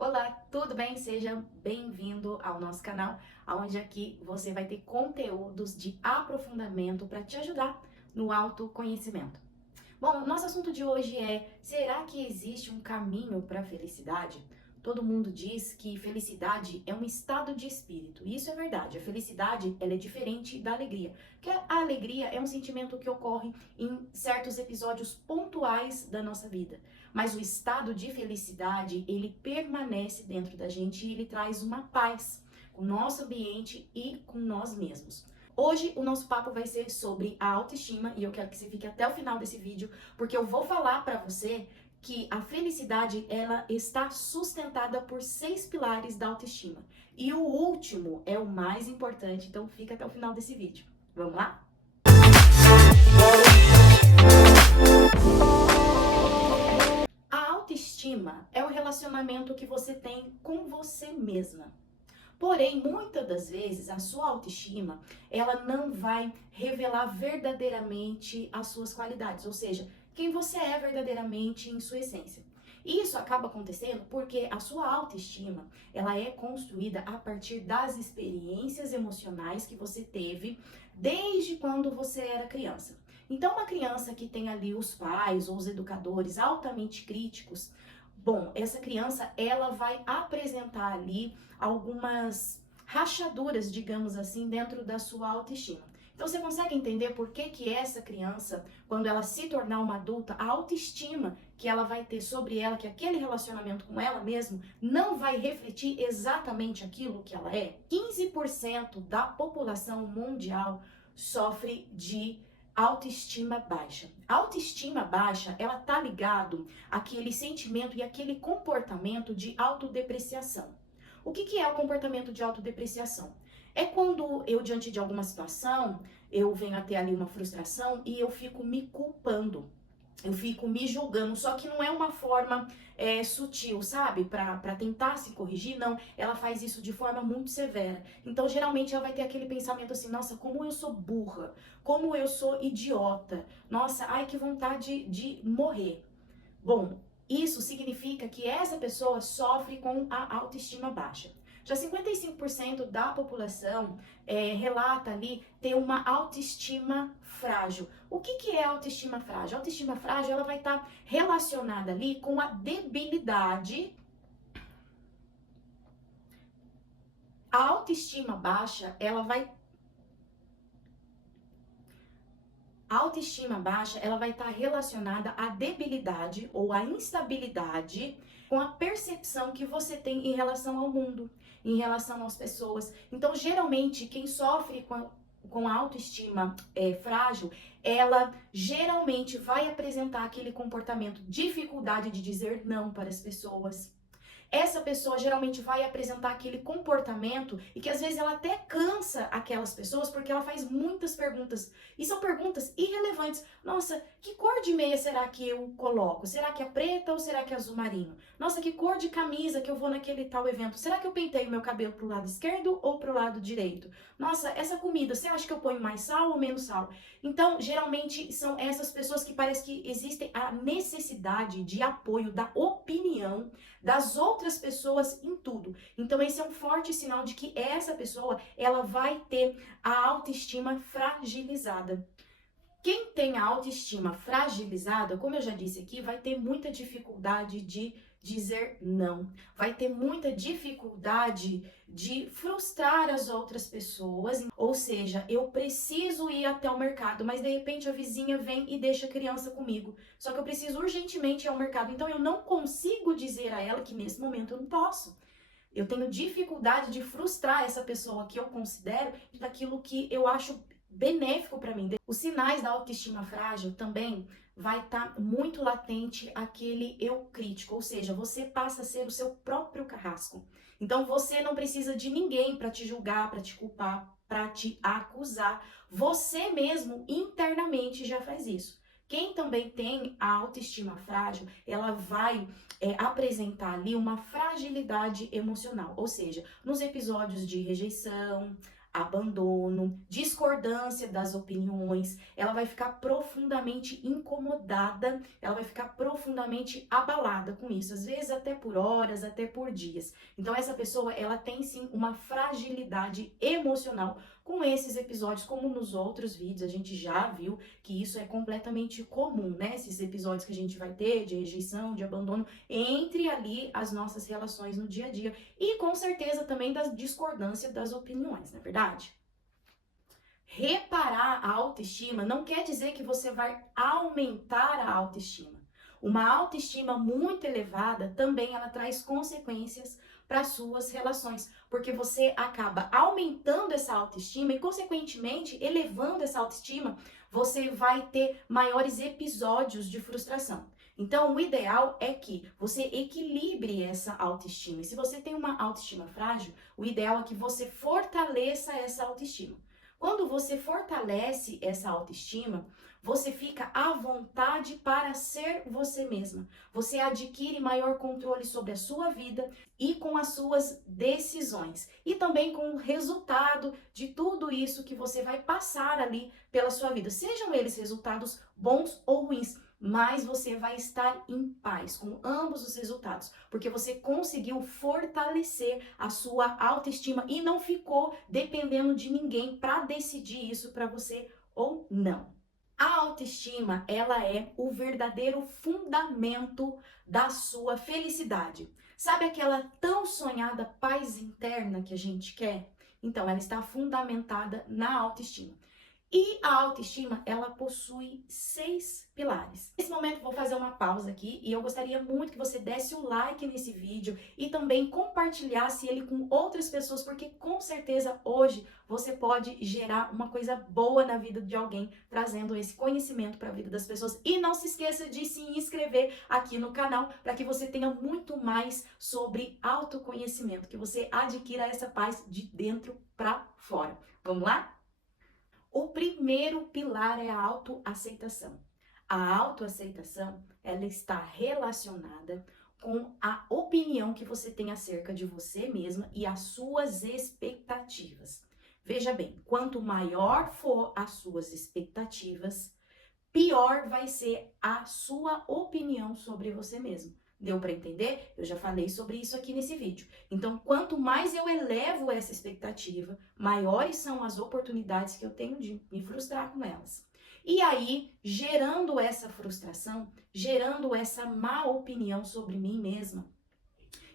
Olá, tudo bem? Seja bem-vindo ao nosso canal, onde aqui você vai ter conteúdos de aprofundamento para te ajudar no autoconhecimento. Bom, nosso assunto de hoje é: será que existe um caminho para a felicidade? Todo mundo diz que felicidade é um estado de espírito. E isso é verdade. A felicidade, ela é diferente da alegria. Porque a alegria é um sentimento que ocorre em certos episódios pontuais da nossa vida. Mas o estado de felicidade, ele permanece dentro da gente e ele traz uma paz com o nosso ambiente e com nós mesmos. Hoje o nosso papo vai ser sobre a autoestima e eu quero que você fique até o final desse vídeo, porque eu vou falar para você que a felicidade ela está sustentada por 6 pilares da autoestima. E o último é o mais importante, então fica até o final desse vídeo. Vamos lá? A autoestima é o relacionamento que você tem com você mesma. Porém, muitas das vezes, a sua autoestima, ela não vai revelar verdadeiramente as suas qualidades, ou seja, quem você é verdadeiramente em sua essência. Isso acaba acontecendo porque a sua autoestima, ela é construída a partir das experiências emocionais que você teve desde quando você era criança. Então, uma criança que tem ali os pais ou os educadores altamente críticos, bom, essa criança, ela vai apresentar ali algumas rachaduras, digamos assim, dentro da sua autoestima. Então você consegue entender por que que essa criança, quando ela se tornar uma adulta, a autoestima que ela vai ter sobre ela, que aquele relacionamento com ela mesma, não vai refletir exatamente aquilo que ela é? 15% da população mundial sofre de autoestima baixa. A autoestima baixa, ela tá ligado àquele sentimento e aquele comportamento de autodepreciação. O que é o comportamento de autodepreciação? É quando eu, diante de alguma situação, eu venho a ter ali uma frustração e eu fico me culpando. Eu fico me julgando, só que não é uma forma sutil, sabe? Pra tentar se corrigir, não. Ela faz isso de forma muito severa. Então, geralmente, ela vai ter aquele pensamento assim: nossa, como eu sou burra, como eu sou idiota, nossa, ai, que vontade de morrer. Bom, isso significa que essa pessoa sofre com a autoestima baixa. Já 55% da população relata ali ter uma autoestima frágil. O que é autoestima frágil? A autoestima frágil ela vai estar relacionada ali com a debilidade. A autoestima baixa, a autoestima baixa, ela vai estar relacionada à debilidade ou à instabilidade com a percepção que você tem em relação ao mundo, em relação às pessoas. Então, geralmente, quem sofre com a autoestima frágil, ela geralmente vai apresentar aquele comportamento, dificuldade de dizer não para as pessoas. Essa pessoa geralmente vai apresentar aquele comportamento e que às vezes ela até cansa aquelas pessoas porque ela faz muitas perguntas. E são perguntas irrelevantes. Nossa, que cor de meia será que eu coloco? Será que é preta ou será que é azul marinho? Nossa, que cor de camisa que eu vou naquele tal evento? Será que eu pentei o meu cabelo pro lado esquerdo ou pro lado direito? Nossa, essa comida, você acha que eu ponho mais sal ou menos sal? Então, geralmente são essas pessoas que parece que existe a necessidade de apoio da opinião das outras pessoas em tudo. Então esse é um forte sinal de que essa pessoa, ela vai ter a autoestima fragilizada. Quem tem a autoestima fragilizada, como eu já disse aqui, vai ter muita dificuldade de dizer não, vai ter muita dificuldade de frustrar as outras pessoas. Ou seja, eu preciso ir até o mercado, mas de repente a vizinha vem e deixa a criança comigo. Só que eu preciso urgentemente ir ao mercado, então eu não consigo dizer a ela que nesse momento eu não posso. Eu tenho dificuldade de frustrar essa pessoa que eu considero daquilo que eu acho benéfico para mim. Os sinais da autoestima frágil também vai estar muito latente aquele eu crítico, ou seja, você passa a ser o seu próprio carrasco. Então você não precisa de ninguém para te julgar, para te culpar, para te acusar. Você mesmo internamente já faz isso. Quem também tem a autoestima frágil, ela vai apresentar ali uma fragilidade emocional, ou seja, nos episódios de rejeição, abandono, discordância das opiniões, ela vai ficar profundamente incomodada, ela vai ficar profundamente abalada com isso, às vezes até por horas, até por dias. Então essa pessoa, ela tem sim uma fragilidade emocional com esses episódios, como nos outros vídeos, a gente já viu que isso é completamente comum, né? Esses episódios que a gente vai ter de rejeição, de abandono, entre ali as nossas relações no dia a dia. E com certeza também da discordância das opiniões, não é verdade? Reparar a autoestima não quer dizer que você vai aumentar a autoestima. Uma autoestima muito elevada também ela traz consequências para suas relações, porque você acaba aumentando essa autoestima e consequentemente elevando essa autoestima, você vai ter maiores episódios de frustração. Então, o ideal é que você equilibre essa autoestima. E se você tem uma autoestima frágil, o ideal é que você fortaleça essa autoestima. Quando você fortalece essa autoestima, você fica à vontade para ser você mesma. Você adquire maior controle sobre a sua vida e com as suas decisões. E também com o resultado de tudo isso que você vai passar ali pela sua vida. Sejam eles resultados bons ou ruins, mas você vai estar em paz com ambos os resultados, porque você conseguiu fortalecer a sua autoestima e não ficou dependendo de ninguém para decidir isso para você ou não. A autoestima, ela é o verdadeiro fundamento da sua felicidade. Sabe aquela tão sonhada paz interna que a gente quer? Então, ela está fundamentada na autoestima. E a autoestima, ela possui 6 pilares. Nesse momento, vou fazer uma pausa aqui e eu gostaria muito que você desse o like nesse vídeo e também compartilhasse ele com outras pessoas, porque com certeza hoje você pode gerar uma coisa boa na vida de alguém, trazendo esse conhecimento para a vida das pessoas. E não se esqueça de se inscrever aqui no canal para que você tenha muito mais sobre autoconhecimento, que você adquira essa paz de dentro para fora. Vamos lá? O primeiro pilar é a autoaceitação. A autoaceitação, ela está relacionada com a opinião que você tem acerca de você mesma e as suas expectativas. Veja bem, quanto maior for as suas expectativas, pior vai ser a sua opinião sobre você mesmo. Deu para entender? Eu já falei sobre isso aqui nesse vídeo. Então, quanto mais eu elevo essa expectativa, maiores são as oportunidades que eu tenho de me frustrar com elas. E aí, gerando essa frustração, gerando essa má opinião sobre mim mesma,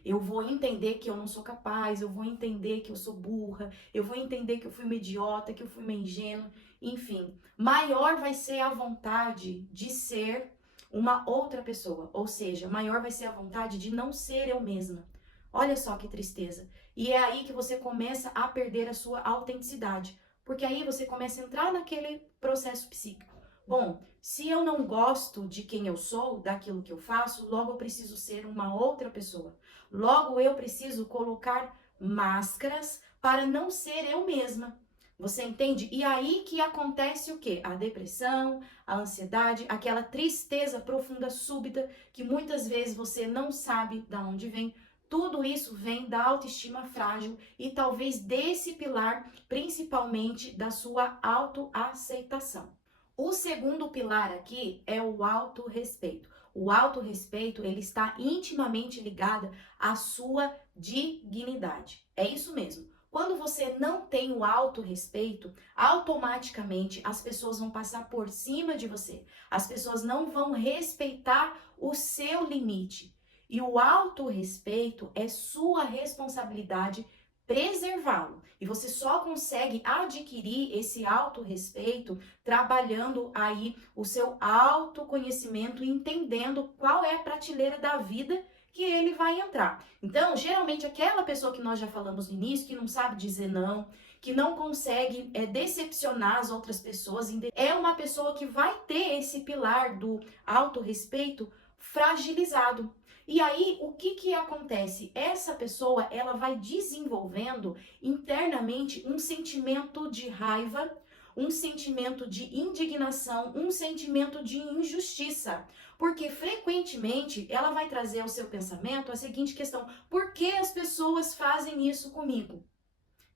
eu vou entender que eu não sou capaz, eu vou entender que eu sou burra, eu vou entender que eu fui uma idiota, que eu fui uma ingênua, enfim. Maior vai ser a vontade de ser uma outra pessoa, ou seja, maior vai ser a vontade de não ser eu mesma. Olha só que tristeza. E é aí que você começa a perder a sua autenticidade, porque aí você começa a entrar naquele processo psíquico. Bom, se eu não gosto de quem eu sou, daquilo que eu faço, logo eu preciso ser uma outra pessoa. Logo eu preciso colocar máscaras para não ser eu mesma. Você entende? E aí que acontece o quê? A depressão, a ansiedade, aquela tristeza profunda, súbita, que muitas vezes você não sabe de onde vem. Tudo isso vem da autoestima frágil e talvez desse pilar, principalmente da sua autoaceitação. O segundo pilar aqui é o autorrespeito. O autorrespeito, ele está intimamente ligado à sua dignidade. É isso mesmo. Quando você não tem o autorrespeito, automaticamente as pessoas vão passar por cima de você. As pessoas não vão respeitar o seu limite. E o autorrespeito é sua responsabilidade preservá-lo. E você só consegue adquirir esse autorrespeito trabalhando aí o seu autoconhecimento e entendendo qual é a prateleira da vida que ele vai entrar. Então, geralmente, aquela pessoa que nós já falamos no início, que não sabe dizer não, que não consegue decepcionar as outras pessoas, é uma pessoa que vai ter esse pilar do autorrespeito fragilizado. E aí, o que acontece? Essa pessoa, ela vai desenvolvendo internamente um sentimento de raiva, um sentimento de indignação, um sentimento de injustiça. Porque frequentemente ela vai trazer ao seu pensamento a seguinte questão: por que as pessoas fazem isso comigo?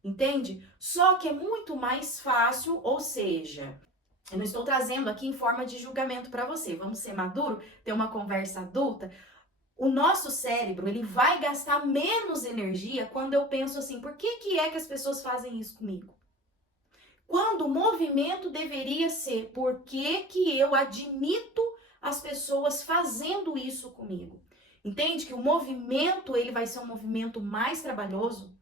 entende? Só que é muito mais fácil, ou seja, eu não estou trazendo aqui em forma de julgamento para você. Vamos ser maduro, ter uma conversa adulta. O nosso cérebro, ele vai gastar menos energia quando eu penso assim, por que é que as pessoas fazem isso comigo? Quando o movimento deveria ser, por que eu admito as pessoas fazendo isso comigo? Entende que o movimento, ele vai ser um movimento mais trabalhoso,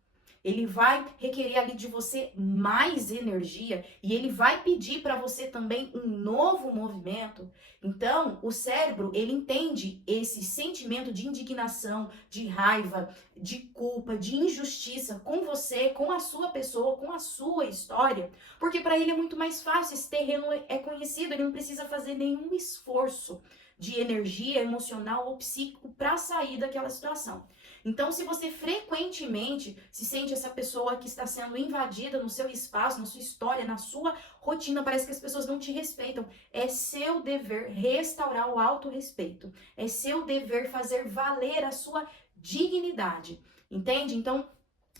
ele vai requerer ali de você mais energia e ele vai pedir para você também um novo movimento. Então, o cérebro, ele entende esse sentimento de indignação, de raiva, de culpa, de injustiça com você, com a sua pessoa, com a sua história, porque para ele é muito mais fácil, esse terreno é conhecido, ele não precisa fazer nenhum esforço de energia emocional ou psíquico para sair daquela situação. Então, se você frequentemente se sente essa pessoa que está sendo invadida no seu espaço, na sua história, na sua rotina, parece que as pessoas não te respeitam. É seu dever restaurar o autorrespeito. É seu dever fazer valer a sua dignidade. Entende? Então,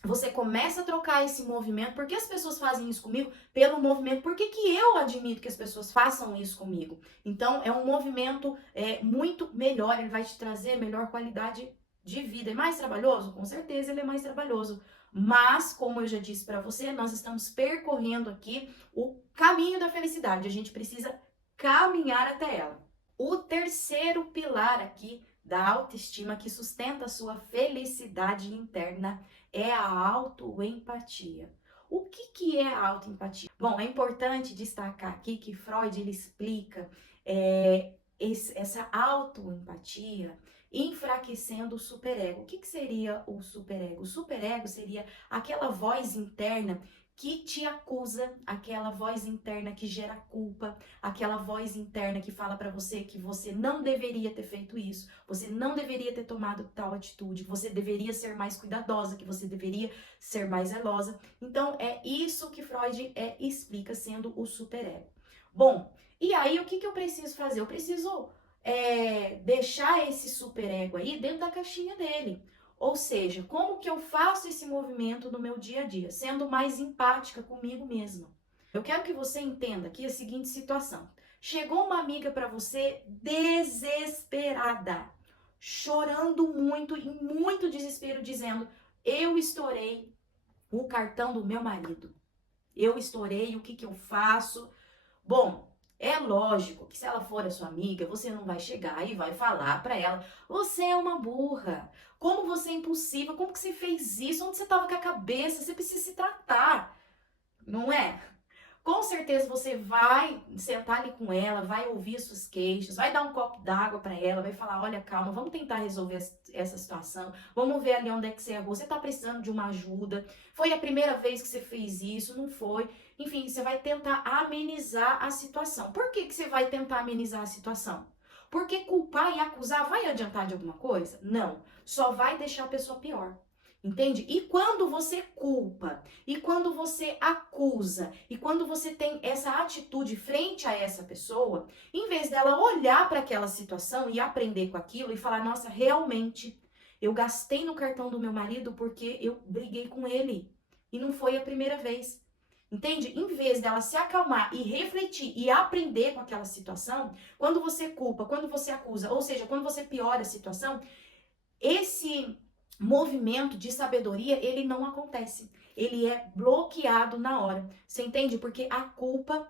você começa a trocar esse movimento. Por que as pessoas fazem isso comigo? Pelo movimento. Por que eu admito que as pessoas façam isso comigo? Então, é um movimento muito melhor. Ele vai te trazer melhor qualidade de vida. É mais trabalhoso? Com certeza ele é mais trabalhoso. Mas, como eu já disse para você, nós estamos percorrendo aqui o caminho da felicidade. A gente precisa caminhar até ela. O terceiro pilar aqui da autoestima que sustenta a sua felicidade interna é a autoempatia. O que é a autoempatia? Bom, é importante destacar aqui que Freud ele explica essa autoempatia enfraquecendo o superego. O que seria o superego? O superego seria aquela voz interna que te acusa, aquela voz interna que gera culpa, aquela voz interna que fala para você que você não deveria ter feito isso, você não deveria ter tomado tal atitude, você deveria ser mais cuidadosa, que você deveria ser mais zelosa. Então, é isso que Freud explica sendo o superego. Bom, e aí o que eu preciso fazer? Eu preciso deixar esse superego aí dentro da caixinha dele. Ou seja, como que eu faço esse movimento no meu dia a dia? Sendo mais empática comigo mesma. Eu quero que você entenda aqui a seguinte situação. Chegou uma amiga para você desesperada, chorando muito, em muito desespero, dizendo: eu estourei o cartão do meu marido. Eu estourei, o que eu faço? Bom, é lógico que se ela for a sua amiga, você não vai chegar e vai falar para ela: você é uma burra, como você é impulsiva, como que você fez isso, onde você estava com a cabeça, você precisa se tratar, não é? Com certeza você vai sentar ali com ela, vai ouvir suas queixas, vai dar um copo d'água para ela, vai falar: olha, calma, vamos tentar resolver essa situação, vamos ver ali onde é que você errou, você tá precisando de uma ajuda, foi a primeira vez que você fez isso, não foi? Enfim, você vai tentar amenizar a situação. Por que você vai tentar amenizar a situação? Porque culpar e acusar vai adiantar de alguma coisa? Não, só vai deixar a pessoa pior. Entende? E quando você culpa, e quando você acusa, e quando você tem essa atitude frente a essa pessoa, em vez dela olhar para aquela situação e aprender com aquilo e falar: nossa, realmente, eu gastei no cartão do meu marido porque eu briguei com ele. E não foi a primeira vez. Entende? Em vez dela se acalmar e refletir e aprender com aquela situação, quando você culpa, quando você acusa, ou seja, quando você piora a situação, esse movimento de sabedoria, ele não acontece. Ele é bloqueado na hora. Você entende? Porque a culpa,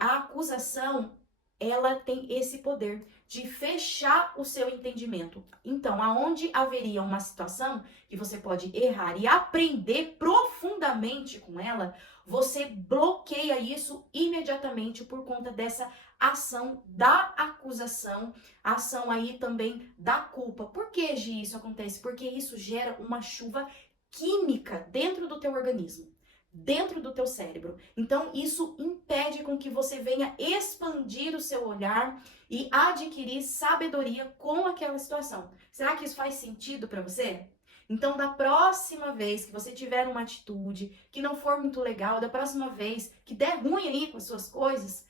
a acusação, ela tem esse poder de fechar o seu entendimento. Então, aonde haveria uma situação que você pode errar e aprender profundamente com ela, você bloqueia isso imediatamente por conta dessa ação da acusação, ação aí também da culpa. Por que, Gi, isso acontece? Porque isso gera uma chuva química dentro do teu organismo, dentro do teu cérebro. Então, isso impede com que você venha expandir o seu olhar e adquirir sabedoria com aquela situação. Será que isso faz sentido para você? Então, da próxima vez que você tiver uma atitude que não for muito legal, da próxima vez que der ruim aí com as suas coisas,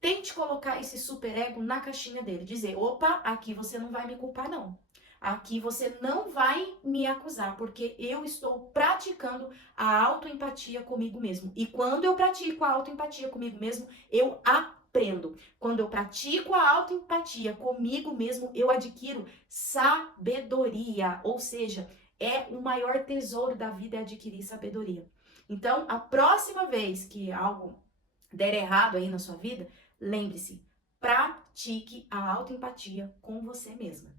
tente colocar esse superego na caixinha dele. Dizer: opa, aqui você não vai me culpar não. aqui você não vai me acusar, porque eu estou praticando a autoempatia comigo mesmo. E quando eu pratico a autoempatia comigo mesmo, eu aprendo. Quando eu pratico a autoempatia comigo mesmo, eu adquiro sabedoria, ou seja, é o maior tesouro da vida é adquirir sabedoria. Então, a próxima vez que algo der errado aí na sua vida, lembre-se, pratique a autoempatia com você mesma.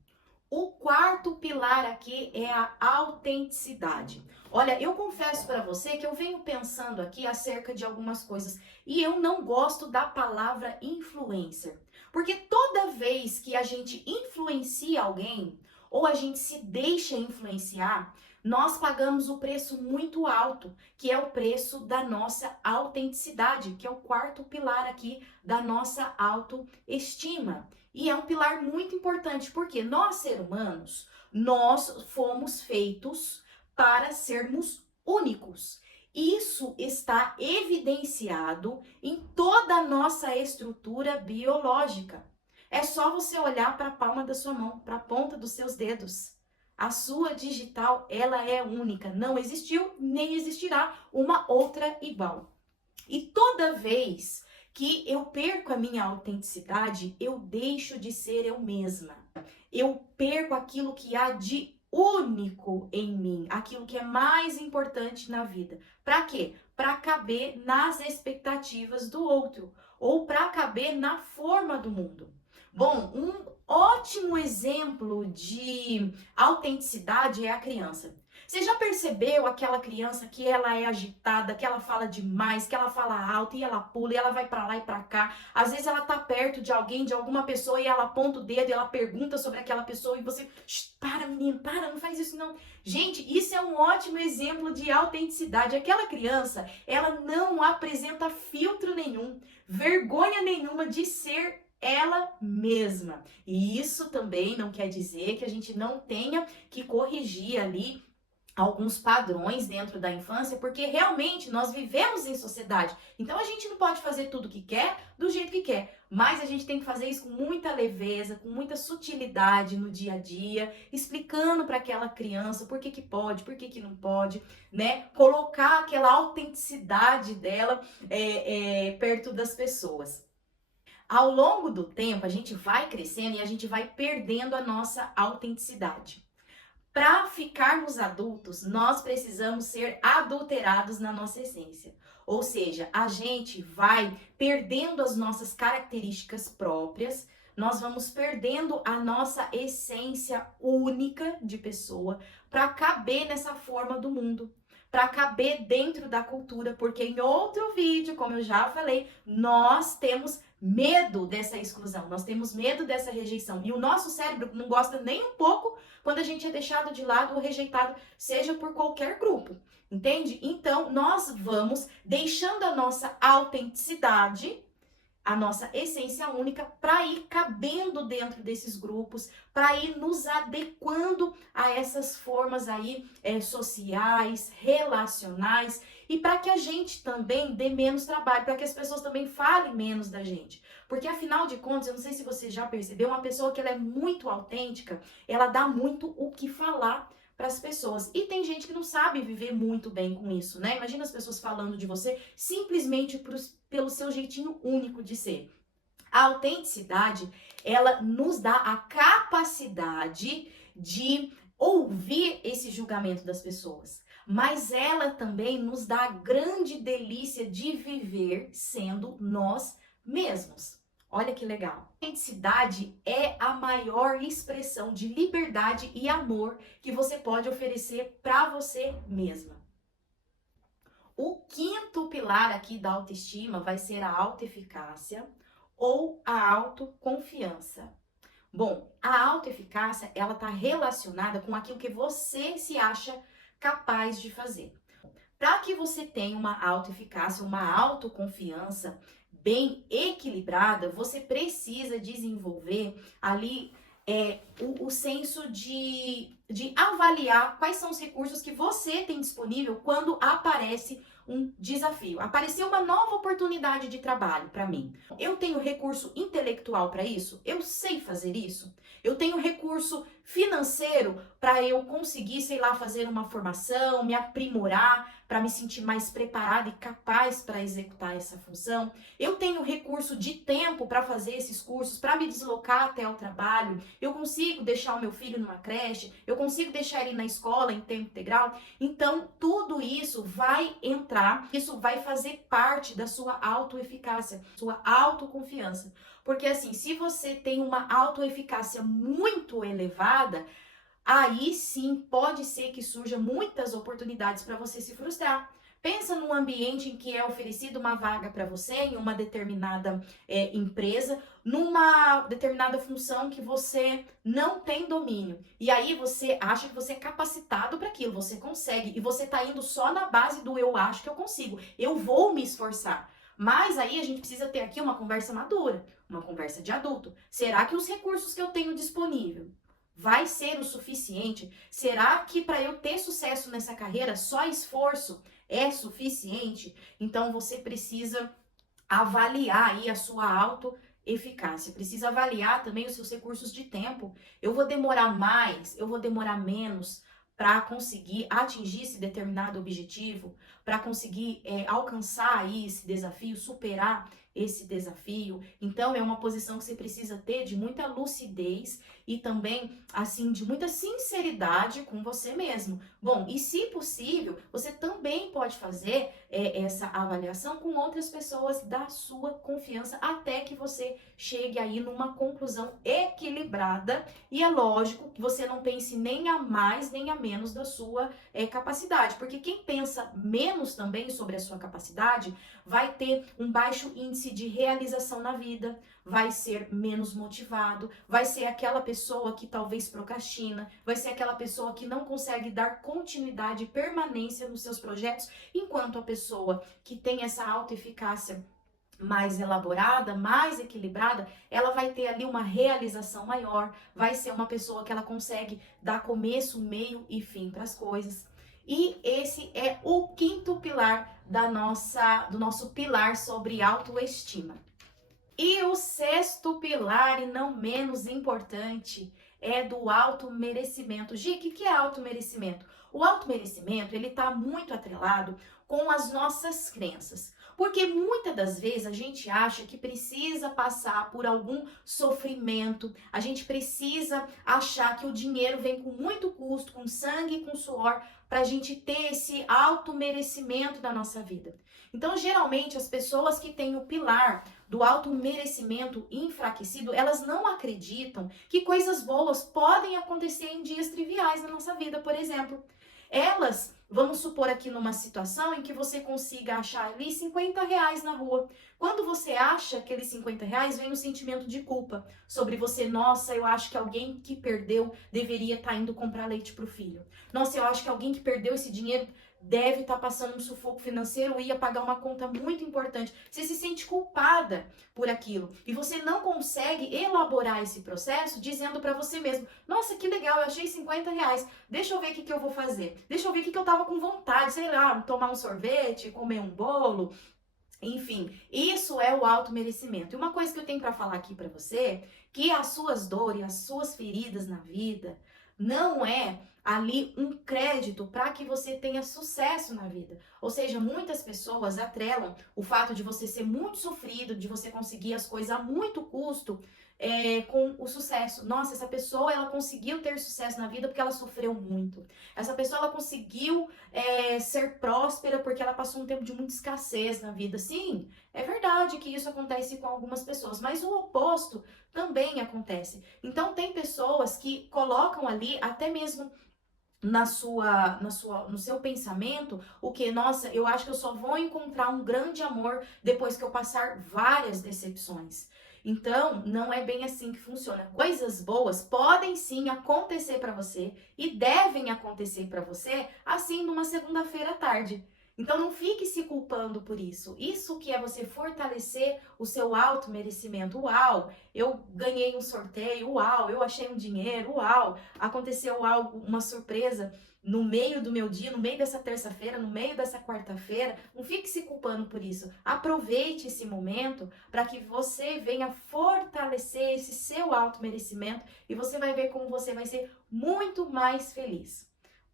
O quarto pilar aqui é a autenticidade. Olha, eu confesso para você que eu venho pensando aqui acerca de algumas coisas e eu não gosto da palavra influencer. Porque toda vez que a gente influencia alguém ou a gente se deixa influenciar, nós pagamos o preço muito alto, que é o preço da nossa autenticidade, que é o quarto pilar aqui da nossa autoestima. E é um pilar muito importante, porque nós, seres humanos, nós fomos feitos para sermos únicos. Isso está evidenciado em toda a nossa estrutura biológica. É só você olhar para a palma da sua mão, para a ponta dos seus dedos. A sua digital, ela é única. Não existiu, nem existirá uma outra igual. E toda vez que eu perco a minha autenticidade, eu deixo de ser eu mesma. Eu perco aquilo que há de único em mim, aquilo que é mais importante na vida. Para quê? Para caber nas expectativas do outro ou para caber na forma do mundo. Bom, um ótimo exemplo de autenticidade é a criança. Você já percebeu aquela criança que ela é agitada, que ela fala demais, que ela fala alto e ela pula e ela vai pra lá e pra cá? Às vezes ela tá perto de alguém, de alguma pessoa e ela aponta o dedo e ela pergunta sobre aquela pessoa e você, para menino, para, não faz isso não. Gente, isso é um ótimo exemplo de autenticidade. Aquela criança, ela não apresenta filtro nenhum, vergonha nenhuma de ser ela mesma. E isso também não quer dizer que a gente não tenha que corrigir ali alguns padrões dentro da infância, porque realmente nós vivemos em sociedade. Então a gente não pode fazer tudo que quer do jeito que quer, mas a gente tem que fazer isso com muita leveza, com muita sutilidade no dia a dia, explicando para aquela criança por que que pode, por que que não pode, né? Colocar aquela autenticidade dela perto das pessoas. Ao longo do tempo, a gente vai crescendo e a gente vai perdendo a nossa autenticidade. Para ficarmos adultos, nós precisamos ser adulterados na nossa essência. Ou seja, a gente vai perdendo as nossas características próprias, nós vamos perdendo a nossa essência única de pessoa para caber nessa forma do mundo, para caber dentro da cultura, porque em outro vídeo, como eu já falei, nós temos medo dessa exclusão, nós temos medo dessa rejeição. E o nosso cérebro não gosta nem um pouco quando a gente é deixado de lado ou rejeitado, seja por qualquer grupo, entende? Então, nós vamos deixando a nossa autenticidade, a nossa essência única, para ir cabendo dentro desses grupos, para ir nos adequando a essas formas aí sociais, relacionais, e para que a gente também dê menos trabalho, para que as pessoas também falem menos da gente. Porque afinal de contas, eu não sei se você já percebeu, uma pessoa que ela é muito autêntica, ela dá muito o que falar para as pessoas. E tem gente que não sabe viver muito bem com isso, né? Imagina as pessoas falando de você simplesmente pelo seu jeitinho único de ser. A autenticidade, ela nos dá a capacidade de ouvir esse julgamento das pessoas, mas ela também nos dá a grande delícia de viver sendo nós mesmos. Olha que legal. A autenticidade é a maior expressão de liberdade e amor que você pode oferecer para você mesma. O quinto pilar aqui da autoestima vai ser a autoeficácia ou a autoconfiança. Bom, a autoeficácia, ela está relacionada com aquilo que você se acha capaz de fazer. Para que você tenha uma autoeficácia, uma autoconfiança bem equilibrada, você precisa desenvolver ali o senso de avaliar quais são os recursos que você tem disponível quando aparece um desafio. Apareceu uma nova oportunidade de trabalho para mim. Eu tenho recurso intelectual para isso? Eu sei fazer isso? Eu tenho recurso financeiro para eu conseguir, sei lá, fazer uma formação, me aprimorar, para me sentir mais preparada e capaz para executar essa função? Eu tenho recurso de tempo para fazer esses cursos, para me deslocar até o trabalho? Eu consigo deixar o meu filho numa creche? Eu consigo deixar ele na escola em tempo integral? Então, tudo isso vai entrar, isso vai fazer parte da sua autoeficácia, sua autoconfiança. Porque assim, se você tem uma autoeficácia muito elevada, aí sim pode ser que surjam muitas oportunidades para você se frustrar. Pensa num ambiente em que é oferecida uma vaga para você em uma determinada empresa, numa determinada função que você não tem domínio. E aí você acha que você é capacitado para aquilo, você consegue. E você está indo só na base do eu acho que eu consigo, eu vou me esforçar. Mas aí a gente precisa ter aqui uma conversa madura, uma conversa de adulto. Será que os recursos que eu tenho disponível vai ser o suficiente? Será que para eu ter sucesso nessa carreira, só esforço é suficiente? Então você precisa avaliar aí a sua autoeficácia. Precisa avaliar também os seus recursos de tempo. Eu vou demorar mais, eu vou demorar menos para conseguir atingir esse determinado objetivo, para conseguir alcançar aí esse desafio, superar esse desafio. Então é uma posição que você precisa ter de muita lucidez e também, assim, de muita sinceridade com você mesmo. Bom, e se possível, você também pode fazer essa avaliação com outras pessoas da sua confiança, até que você chegue aí numa conclusão equilibrada. E é lógico que você não pense nem a mais nem a menos da sua capacidade, porque quem pensa menos também sobre a sua capacidade vai ter um baixo índice de realização na vida, vai ser menos motivado, vai ser aquela pessoa que talvez procrastina, vai ser aquela pessoa que não consegue dar continuidade e permanência nos seus projetos, enquanto a pessoa que tem essa autoeficácia mais elaborada, mais equilibrada, ela vai ter ali uma realização maior, vai ser uma pessoa que ela consegue dar começo, meio e fim para as coisas. E esse é o quinto pilar do nosso pilar sobre autoestima. E o sexto pilar, e não menos importante, é do automerecimento. Gi, o que é automerecimento? O automerecimento, ele está muito atrelado com as nossas crenças. Porque muitas das vezes a gente acha que precisa passar por algum sofrimento, a gente precisa achar que o dinheiro vem com muito custo, com sangue e com suor, para a gente ter esse automerecimento da nossa vida. Então, geralmente, as pessoas que têm o pilar do automerecimento enfraquecido, elas não acreditam que coisas boas podem acontecer em dias triviais na nossa vida, por exemplo. Elas, vamos supor aqui numa situação em que você consiga achar ali R$ 50 na rua. Quando você acha aqueles R$ 50, vem um sentimento de culpa sobre você. Nossa, eu acho que alguém que perdeu deveria estar indo comprar leite para o filho. Nossa, eu acho que alguém que perdeu esse dinheiro deve estar passando um sufoco financeiro, ia pagar uma conta muito importante. Você se sente culpada por aquilo e você não consegue elaborar esse processo dizendo para você mesmo: nossa, que legal, eu achei R$ 50, deixa eu ver o que eu vou fazer, deixa eu ver o que eu tava com vontade, sei lá, tomar um sorvete, comer um bolo. Enfim, isso é o automerecimento. E uma coisa que eu tenho para falar aqui para você, que as suas dores, as suas feridas na vida, não é ali um crédito para que você tenha sucesso na vida. Ou seja, muitas pessoas atrelam o fato de você ser muito sofrido, de você conseguir as coisas a muito custo, com o sucesso. Nossa, essa pessoa ela conseguiu ter sucesso na vida porque ela sofreu muito. Essa pessoa ela conseguiu ser próspera porque ela passou um tempo de muita escassez na vida. Sim, é verdade que isso acontece com algumas pessoas, mas o oposto também acontece. Então tem pessoas que colocam ali até mesmo no seu pensamento, o que, nossa, eu acho que eu só vou encontrar um grande amor depois que eu passar várias decepções. Então, não é bem assim que funciona. Coisas boas podem sim acontecer para você e devem acontecer para você assim numa segunda-feira à tarde. Então não fique se culpando por isso. Isso que é você fortalecer o seu automerecimento. Uau, eu ganhei um sorteio, uau, eu achei um dinheiro, uau, aconteceu algo, uma surpresa no meio do meu dia, no meio dessa terça-feira, no meio dessa quarta-feira. Não fique se culpando por isso. Aproveite esse momento para que você venha fortalecer esse seu automerecimento e você vai ver como você vai ser muito mais feliz.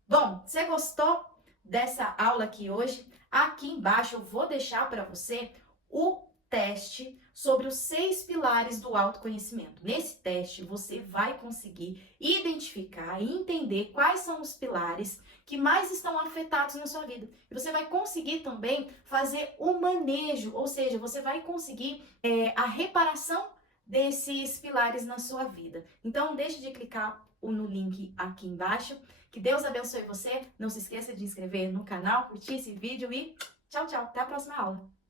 Bom, você gostou dessa aula aqui hoje? Aqui embaixo eu vou deixar para você o teste sobre os 6 pilares do autoconhecimento. Nesse teste, você vai conseguir identificar e entender quais são os pilares que mais estão afetados na sua vida. E você vai conseguir também fazer o manejo, ou seja, você vai conseguir a reparação desses pilares na sua vida. Então, não deixe de clicar no link aqui embaixo. Que Deus abençoe você. Não se esqueça de inscrever no canal, curtir esse vídeo e tchau, tchau. Até a próxima aula.